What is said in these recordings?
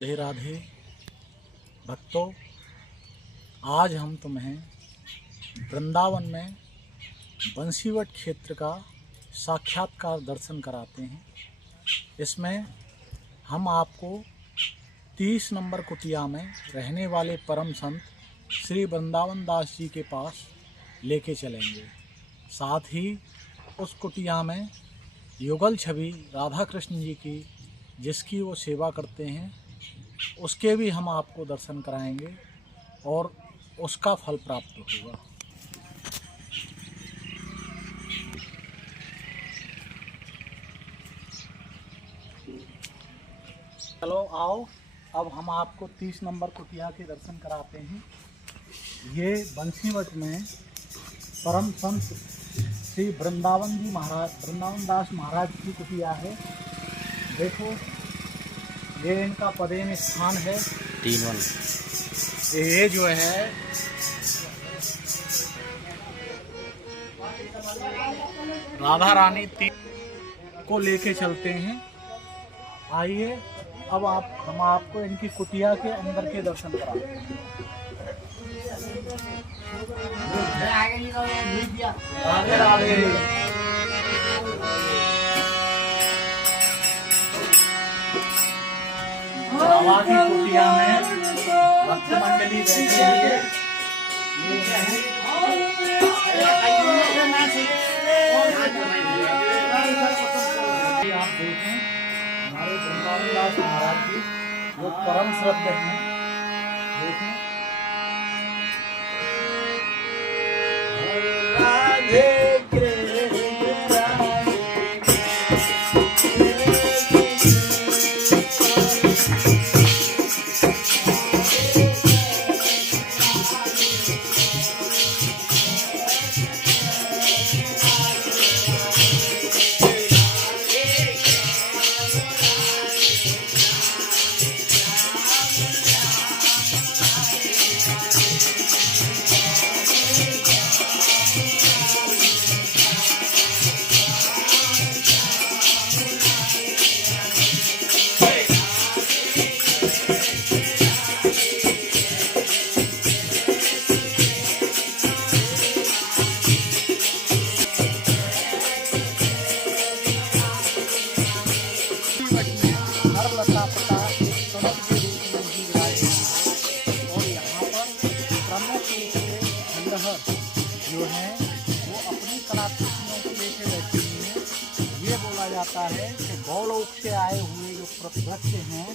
राधे राधे भक्तों, आज हम तुम्हें वृंदावन में बंसीवट क्षेत्र का साक्षात्कार दर्शन कराते हैं। इसमें हम आपको 30 नंबर कुटिया में रहने वाले परम संत श्री वृंदावन दास जी के पास लेके चलेंगे। साथ ही उस कुटिया में युगल छवि राधा कृष्ण जी की जिसकी वो सेवा करते हैं, उसके भी हम आपको दर्शन कराएंगे और उसका फल प्राप्त होगा। चलो आओ, अब हम आपको 30 नंबर कुटिया के दर्शन कराते हैं। ये बंसीवट में परम संत श्री वृंदावन दास महाराज की कुटिया है। देखो, ये इनका पदेन स्थान है। 3-1 ये जो है राधा रानी को लेके चलते हैं। आइए, अब हम आपको इनकी कुटिया के अंदर के दर्शन कराते हैं। राधे राधे। बाबा की कुटिया में भक्त मंडली बैठी हुई है। आप देखें, हमारे वृंदावन दास महाराज जी वो परम श्रद्ध हैं। देखें, जो है वो अपनी कलाकृतियों को लेकर बैठी हुई है। ये बोला जाता है कि गौलोक से आए हुए जो वृक्ष हैं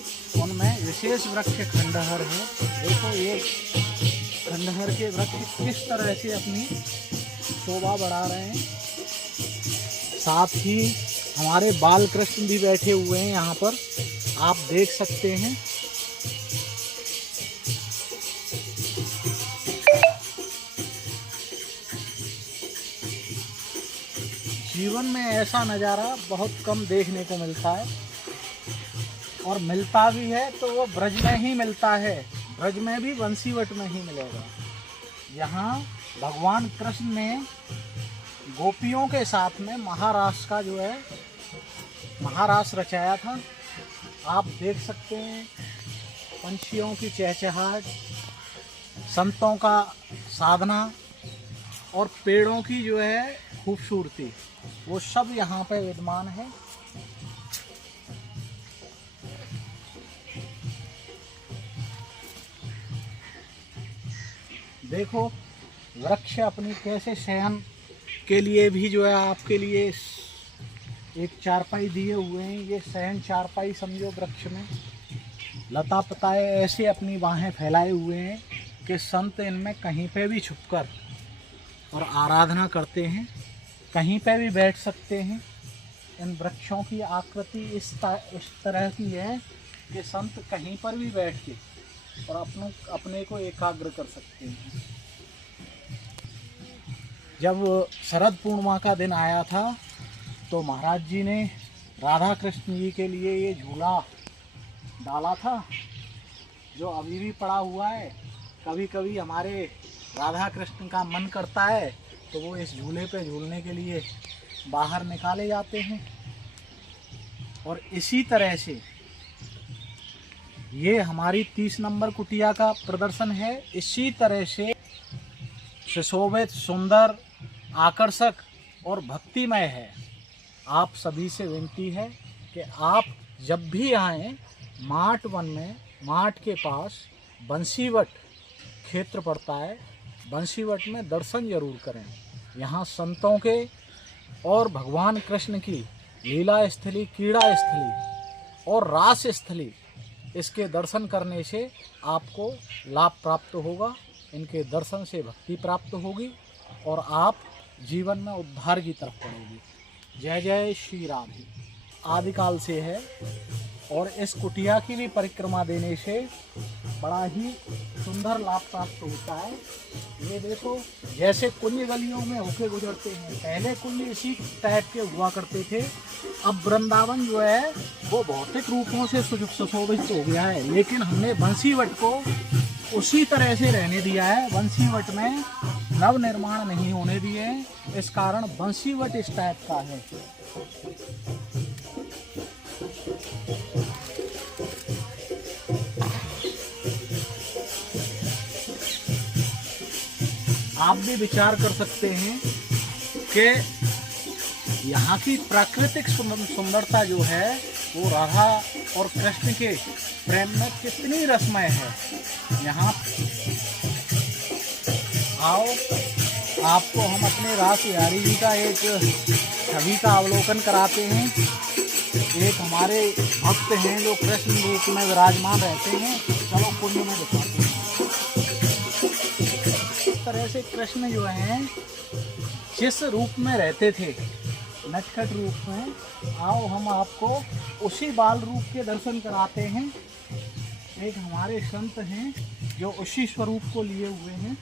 उनमें विशेष वृक्ष खंडहर है। देखो, ये खंडहर के वृक्ष किस तरह से अपनी शोभा बढ़ा रहे हैं। साथ ही हमारे बाल कृष्ण भी बैठे हुए हैं यहाँ पर, आप देख सकते हैं। जीवन में ऐसा नज़ारा बहुत कम देखने को मिलता है, और मिलता भी है तो वो ब्रज में ही मिलता है। ब्रज में भी बंसीवट में ही मिलेगा। यहाँ भगवान कृष्ण ने गोपियों के साथ में महारास का जो है महारास रचाया था। आप देख सकते हैं, पंछियों की चहचहाहट, संतों का साधना और पेड़ों की जो है खूबसूरती, वो सब यहाँ पे विद्यमान है। देखो, वृक्ष अपनी कैसे शयन के लिए भी जो है आपके लिए एक चारपाई दिए हुए हैं। ये शयन चारपाई समझो। वृक्ष में लता पताए ऐसे अपनी बाहें फैलाए हुए हैं कि संत इनमें कहीं पे भी छुपकर और आराधना करते हैं। कहीं पे भी बैठ सकते हैं। इन वृक्षों की आकृति इस तरह की है कि संत कहीं पर भी बैठ के और अपने को एकाग्र कर सकते हैं। जब शरद पूर्णिमा का दिन आया था तो महाराज जी ने राधा कृष्ण जी के लिए ये झूला डाला था, जो अभी भी पड़ा हुआ है। कभी कभी हमारे राधा कृष्ण का मन करता है तो वो इस झूले पे झूलने के लिए बाहर निकाले जाते हैं। और इसी तरह से ये हमारी 30 नंबर कुटिया का प्रदर्शन है। इसी तरह से सुशोभित, सुंदर, आकर्षक और भक्तिमय है। आप सभी से विनती है कि आप जब भी आएँ माट वन में, माट के पास बंसीवट क्षेत्र पड़ता है, बंसीवट में दर्शन जरूर करें। यहाँ संतों के और भगवान कृष्ण की लीला स्थली, क्रीड़ा स्थली और रास स्थली, इसके दर्शन करने से आपको लाभ प्राप्त होगा। इनके दर्शन से भक्ति प्राप्त होगी और आप जीवन में उद्धार की तरफ बढ़ोगे। जय जय श्री राम। आदिकाल से है और इस कुटिया की भी परिक्रमा देने से बड़ा ही सुंदर लाभ प्राप्त होता है। ये देखो, जैसे कुंज गलियों में होके गुजरते हैं, पहले कुंज इसी टाइप के हुआ करते थे। अब वृंदावन जो है वो भौतिक रूपों से सुशोभित हो गया है, लेकिन हमने बंसीवट को उसी तरह से रहने दिया है। बंसीवट में नव निर्माण नहीं होने दिए हैं, इस कारण बंसीवट इस टाइप का है। आप भी विचार कर सकते हैं कि यहाँ की प्राकृतिक सुंदरता जो है वो राधा और कृष्ण के प्रेम में कितनी रसमय है। यहाँ आओ, आपको हम अपने रास बिहारी जी का एक छवि का अवलोकन कराते हैं। एक हमारे भक्त हैं जो कृष्ण रूप में विराजमान रहते हैं। चलो कुंज में दिखाते हैं। इस तरह से कृष्ण जो हैं जिस रूप में रहते थे, नटखट रूप में, आओ हम आपको उसी बाल रूप के दर्शन कराते हैं। एक हमारे संत हैं जो उसी स्वरूप को लिए हुए हैं।